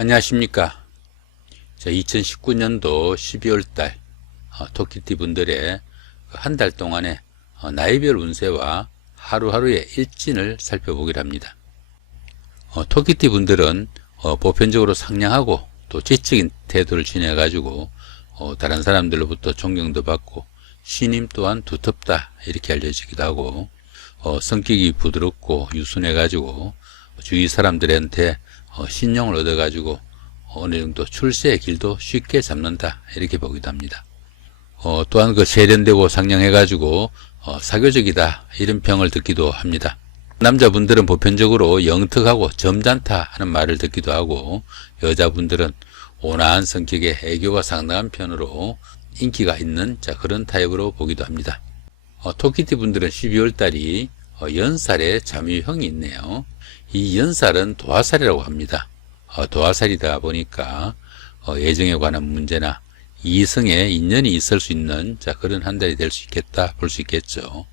안녕하십니까. 2019년도 12월달 토끼띠 분들의 한 달 동안의 나이별 운세와 하루하루의 일진을 살펴보기로 합니다. 토끼띠 분들은 보편적으로 상냥하고 또 지적인 태도를 지내 가지고 다른 사람들로부터 존경도 받고 신임 또한 두텁다 이렇게 알려지기도 하고, 성격이 부드럽고 유순해 가지고 주위 사람들한테 신용을 얻어 가지고 어느 정도 출세의 길도 쉽게 잡는다 이렇게 보기도 합니다. 또한 세련되고 상냥해 가지고 사교적이다 이런 평을 듣기도 합니다. 남자분들은 보편적으로 영특하고 점잖다 하는 말을 듣기도 하고, 여자분들은 온화한 성격에 애교가 상당한 편으로 인기가 있는 그런 타입으로 보기도 합니다. 토끼띠 분들은 12월 달이 연살에 잠유형이 있네요. 이 연살은 도화살이라고 합니다. 도화살이다 보니까 애정에 관한 문제나 이성의 인연이 있을 수 있는 그런 한 달이 될 수 있겠다 볼 수 있겠죠.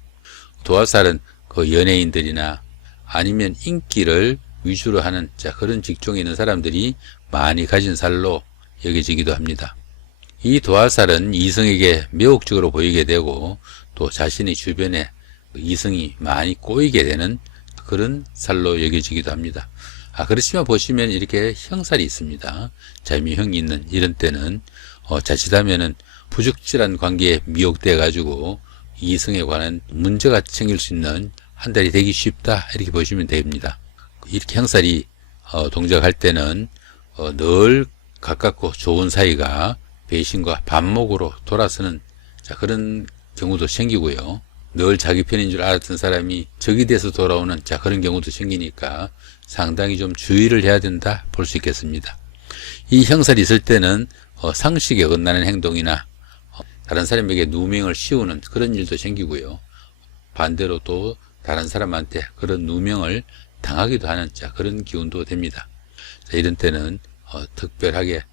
도화살은 연예인들이나 아니면 인기를 위주로 하는 그런 직종에 있는 사람들이 많이 가진 살로 여겨지기도 합니다. 이 도화살은 이성에게 매혹적으로 보이게 되고 또 자신의 주변에 이성이 많이 꼬이게 되는 그런 살로 여겨지기도 합니다. 그렇지만 보시면 이렇게 형살이 있습니다. 잠유형이 있는 이런 때는 자칫하면은 부적절한 관계에 미혹돼 가지고 이성에 관한 문제가 생길 수 있는 한 달이 되기 쉽다 이렇게 보시면 됩니다. 이렇게 형살이 동작할 때는 늘 가깝고 좋은 사이가 배신과 반목으로 돌아서는 그런 경우도 생기고요. 늘 자기 편인 줄 알았던 사람이 적이 돼서 돌아오는 그런 경우도 생기니까 상당히 좀 주의를 해야 된다 볼 수 있겠습니다. 이 형살이 있을 때는 상식에 어긋나는 행동이나 다른 사람에게 누명을 씌우는 그런 일도 생기고요. 반대로 또 다른 사람한테 그런 누명을 당하기도 하는 그런 기운도 됩니다. 이런 때는 특별하게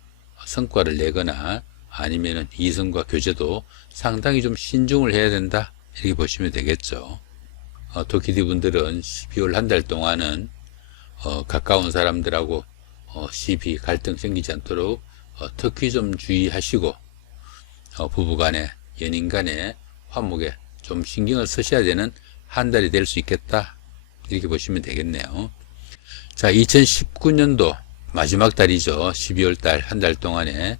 성과를 내거나 아니면은 이성과 교제도 상당히 좀 신중을 해야 된다 이렇게 보시면 되겠죠. 토끼띠 분들은 12월 한 달 동안은 가까운 사람들하고 시비 갈등 생기지 않도록 특히 좀 주의하시고, 부부간에 연인간에 화목에 좀 신경을 쓰셔야 되는 한 달이 될 수 있겠다 이렇게 보시면 되겠네요. 2019년도 마지막 달이죠. 12월 달 한 달 동안에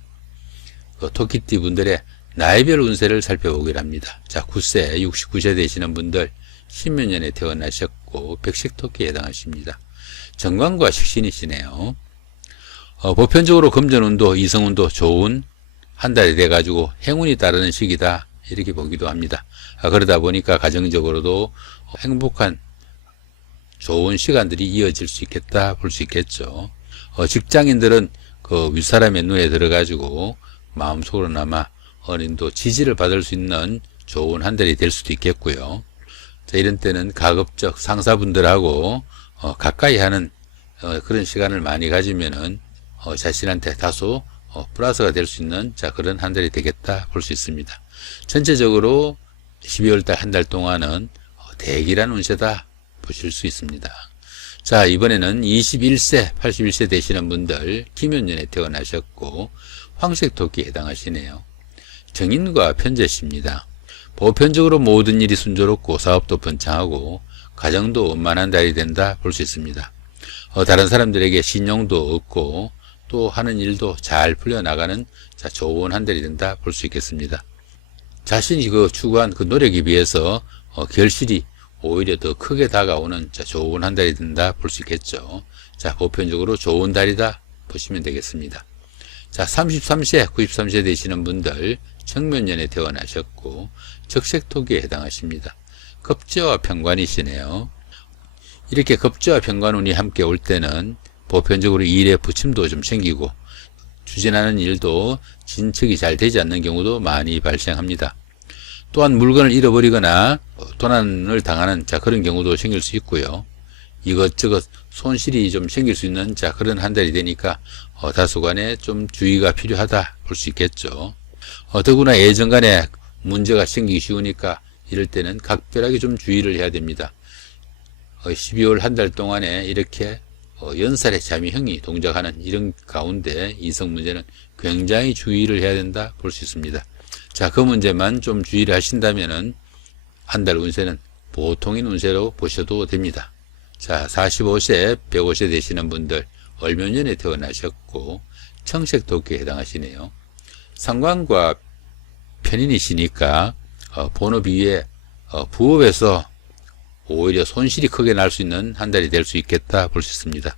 토끼띠 분들의 나이별 운세를 살펴보기로 합니다. 9세, 69세 되시는 분들 10몇 년에 태어나셨고 백식토끼에 해당하십니다. 정관과 식신이시네요. 보편적으로 금전운도, 이성운도 좋은 한 달이 돼가지고 행운이 따르는 시기다 이렇게 보기도 합니다. 그러다 보니까 가정적으로도 행복한 좋은 시간들이 이어질 수 있겠다 볼 수 있겠죠. 직장인들은 윗사람의 눈에 들어가지고 마음속으로나마 어느 정도 지지를 받을 수 있는 좋은 한 달이 될 수도 있겠고요. 이런 때는 가급적 상사분들하고 가까이 하는 그런 시간을 많이 가지면은 자신한테 다소 플러스가 될 수 있는 그런 한 달이 되겠다 볼 수 있습니다. 전체적으로 12월 달 한 달 동안은 대기란 운세다 보실 수 있습니다. 이번에는 21세, 81세 되시는 분들 김연년에 태어나셨고 황색토끼에 해당하시네요. 정인과 편재십니다. 보편적으로 모든 일이 순조롭고 사업도 번창하고 가정도 원만한 달이 된다 볼 수 있습니다. 다른 사람들에게 신용도 얻고 또 하는 일도 잘 풀려나가는 좋은 한 달이 된다 볼 수 있겠습니다. 자신이 추구한 노력에 비해서 결실이 오히려 더 크게 다가오는 좋은 한 달이 된다 볼 수 있겠죠. 보편적으로 좋은 달이다 보시면 되겠습니다. 33세, 93세 되시는 분들 정묘년에 태어나셨고 적색토기에 해당하십니다. 급제와 편관이시네요. 이렇게 급제와 편관운이 함께 올 때는 보편적으로 일에 부침도 좀 생기고 추진하는 일도 진척이 잘 되지 않는 경우도 많이 발생합니다. 또한 물건을 잃어버리거나 도난을 당하는 그런 경우도 생길 수 있고요. 이것저것 손실이 좀 생길 수 있는 그런 한 달이 되니까 다소간에 좀 주의가 필요하다 볼 수 있겠죠. 더구나 애정간에 문제가 생기기 쉬우니까 이럴 때는 각별하게 좀 주의를 해야 됩니다. 12월 한 달 동안에 이렇게 연살의 자미형이 동작하는 이런 가운데 이성 문제는 굉장히 주의를 해야 된다 볼 수 있습니다. 자, 그 문제만 좀 주의를 하신다면은 한 달 운세는 보통인 운세로 보셔도 됩니다. 자, 45세, 105세 되시는 분들 얼마 전에 태어나셨고 청색토끼에 해당하시네요. 상관과 편인이시니까 본업 이외에 부업에서 오히려 손실이 크게 날 수 있는 한 달이 될 수 있겠다 볼 수 있습니다.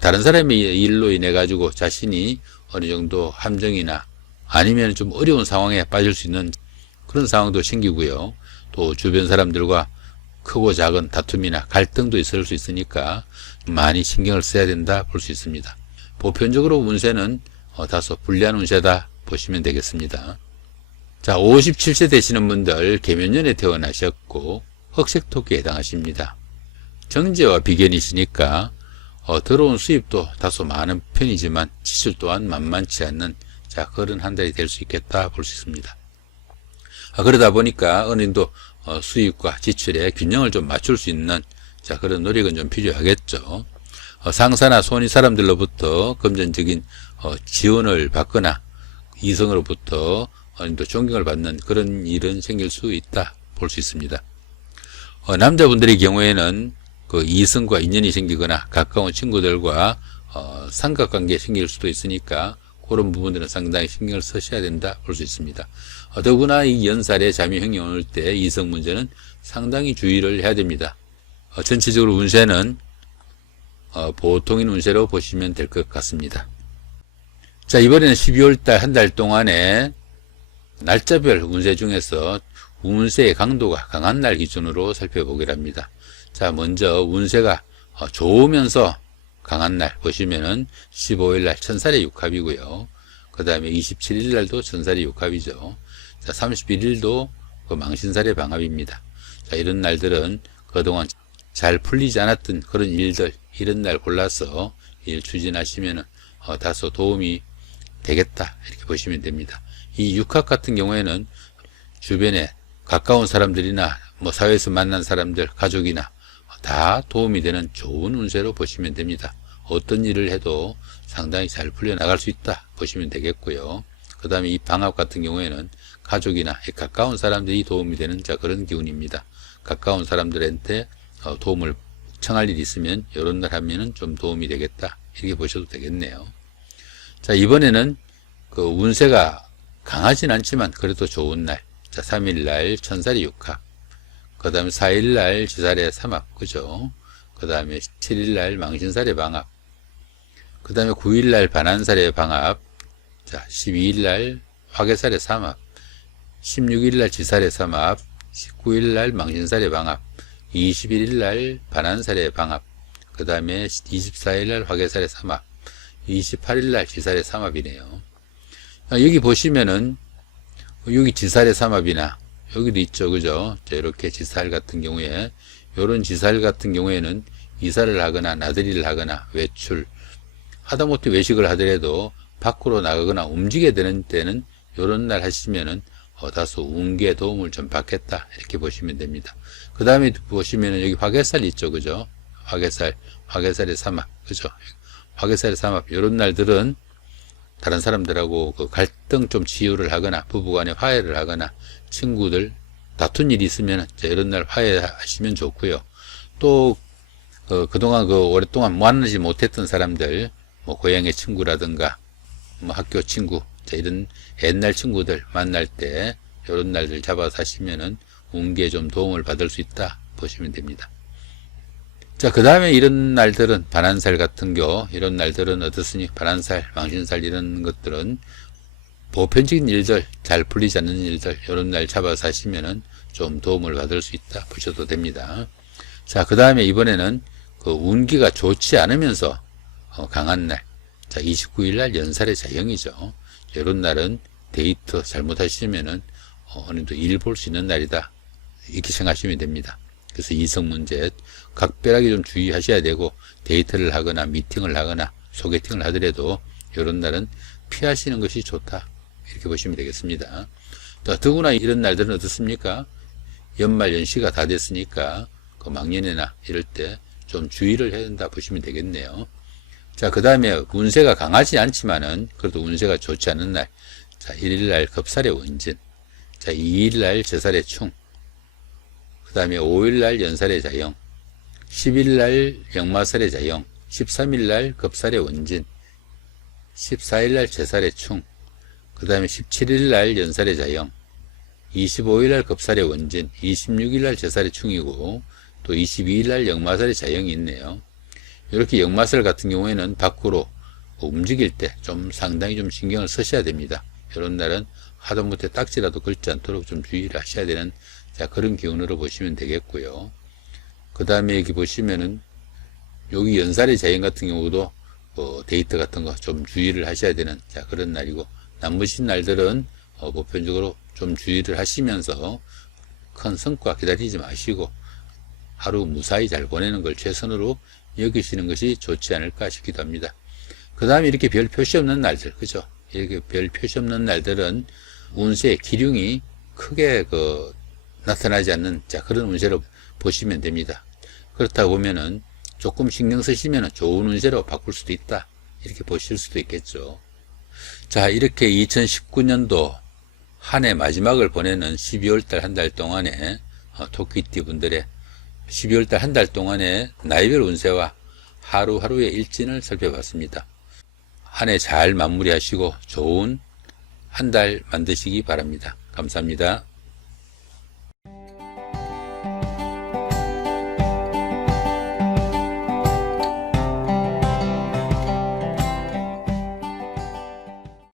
다른 사람의 일로 인해 가지고 자신이 어느 정도 함정이나 아니면 좀 어려운 상황에 빠질 수 있는 그런 상황도 생기고요. 또 주변 사람들과 크고 작은 다툼이나 갈등도 있을 수 있으니까 많이 신경을 써야 된다 볼 수 있습니다. 보편적으로 운세는 다소 불리한 운세다 보시면 되겠습니다. 자, 57세 되시는 분들 계면년에 태어나셨고 흑색토끼에 해당하십니다. 정제와 비견이시니까 들어온 수입도 다소 많은 편이지만 지출 또한 만만치 않는 그런 한 달이 될 수 있겠다 볼 수 있습니다. 그러다 보니까 어느 정도 수입과 지출의 균형을 좀 맞출 수 있는 그런 노력은 좀 필요하겠죠. 상사나 손위 사람들로부터 금전적인 지원을 받거나 이성으로부터 어느 정도 존경을 받는 그런 일은 생길 수 있다 볼 수 있습니다. 남자분들의 경우에는 그 이성과 인연이 생기거나 가까운 친구들과 삼각관계 생길 수도 있으니까 그런 부분들은 상당히 신경을 쓰셔야 된다 볼 수 있습니다. 더구나 이 연살에 자미형이 오를 때 이성 문제는 상당히 주의를 해야 됩니다. 전체적으로 운세는 보통인 운세로 보시면 될 것 같습니다. 자, 이번에는 12월달 한 달 동안에 날짜별 운세 중에서 운세의 강도가 강한 날 기준으로 살펴보기로 합니다. 자, 먼저 운세가 좋으면서 강한 날 보시면은 15일 날 천살의 육합이고요. 그 다음에 27일 날도 천살의 육합이죠. 자, 31일도 그 망신살의 방합입니다. 자, 이런 날들은 그동안 잘 풀리지 않았던 그런 일들, 이런 날 골라서 일 추진하시면은 다소 도움이 되겠다 이렇게 보시면 됩니다. 이 육합 같은 경우에는 주변에 가까운 사람들이나 뭐 사회에서 만난 사람들, 가족이나 다 도움이 되는 좋은 운세로 보시면 됩니다. 어떤 일을 해도 상당히 잘 풀려나갈 수 있다 보시면 되겠고요. 그 다음에 이 방합 같은 경우에는 가족이나 가까운 사람들이 도움이 되는 그런 기운입니다. 가까운 사람들한테 도움을 청할 일이 있으면 이런 날 하면은 좀 도움이 되겠다 이렇게 보셔도 되겠네요. 자, 이번에는 그 운세가 강하진 않지만 그래도 좋은 날. 자, 3일날 천살의 육합. 그 다음에 4일날 지살의 삼합. 그죠? 그 다음에 7일날 망신살의 방합. 그 다음에 9일날 반한살의 방합. 자, 12일날 화개살의 삼합. 16일날 지살의 삼합. 19일날 망신살의 방합. 21일날 반한살의 방합. 그 다음에 24일날 화개살의 삼합. 28일날 지살의 삼합이네요. 여기 보시면은 여기 지살의 삼합이나 여기도 있죠, 그죠? 자, 이렇게 지살 같은 경우에 요런 지살 같은 경우에는 이사를 하거나 나들이를 하거나 외출 하다못해 외식을 하더라도 밖으로 나가거나 움직여야 되는 때는 요런 날 하시면은 다소 운기에 도움을 좀 받겠다 이렇게 보시면 됩니다. 그 다음에 보시면은 여기 화개살 있죠, 그죠? 화개살의 삼합, 그죠? 화개살의 삼합 요런 날들은 다른 사람들하고 그 갈등 좀 치유를 하거나 부부간에 화해를 하거나 친구들 다툰 일이 있으면 이런 날 화해하시면 좋고요. 또 그동안 오랫동안 만나지 못했던 사람들 뭐 고향의 친구라든가 뭐 학교 친구 이런 옛날 친구들 만날 때 이런 날들 잡아서 하시면은 운기에 좀 도움을 받을 수 있다 보시면 됩니다. 자, 그 다음에 이런 날들은 반한살 같은 경우 이런 날들은 어떻으니 반한살, 망신살 이런 것들은 보편적인 일들, 잘 풀리지 않는 일들 이런 날 잡아서 하시면은 좀 도움을 받을 수 있다 보셔도 됩니다. 자, 그 다음에 이번에는 그 운기가 좋지 않으면서 강한 날, 자 29일 날 연살의 자형이죠. 이런 날은 데이트 잘못하시면은 어느 정도 일 볼 수 있는 날이다 이렇게 생각하시면 됩니다. 그래서 이성 문제 각별하게 좀 주의하셔야 되고 데이트를 하거나 미팅을 하거나 소개팅을 하더라도 이런 날은 피하시는 것이 좋다 이렇게 보시면 되겠습니다. 더구나 이런 날들은 어떻습니까? 연말 연시가 다 됐으니까 그 망년이나 이럴 때 좀 주의를 해야 된다 보시면 되겠네요. 자, 그 다음에 운세가 강하지 않지만은 그래도 운세가 좋지 않은 날, 자, 1일날 겁살의 원진, 자, 2일날 제살의 충, 그 다음에 5일날 연살의 자영, 10일날 역마살의 자영, 13일날 겁살의 원진, 14일날 제살의 충, 그 다음에 17일날 연살의 자영, 25일날 겁살의 원진, 26일날 제살의 충이고 또 22일날 역마살의 자영이 있네요. 이렇게 역마살 같은 경우에는 밖으로 움직일 때 좀 상당히 좀 신경을 쓰셔야 됩니다. 이런 날은 하다못해 딱지라도 긁지 않도록 좀 주의를 하셔야 되는, 자, 그런 기운으로 보시면 되겠고요. 그 다음에 여기 보시면은 여기 연살의 자영 같은 경우도 데이트 같은 거 좀 주의를 하셔야 되는, 자, 그런 날이고, 남으신 날들은 보편적으로 좀 주의를 하시면서 큰 성과 기다리지 마시고 하루 무사히 잘 보내는 걸 최선으로 여기시는 것이 좋지 않을까 싶기도 합니다. 그 다음에 이렇게 별 표시 없는 날들, 그죠? 이렇게 별 표시 없는 날들은 운세의 기륭이 크게 나타나지 않는, 자, 그런 운세로 보시면 됩니다. 그렇다 보면은 조금 신경 쓰시면 좋은 운세로 바꿀 수도 있다, 이렇게 보실 수도 있겠죠. 자, 이렇게 2019년도 한 해 마지막을 보내는 12월달 한 달 동안에 토끼띠 분들의 12월달 한 달 동안의 나이별 운세와 하루하루의 일진을 살펴봤습니다. 한 해 잘 마무리하시고 좋은 한 달 만드시기 바랍니다. 감사합니다.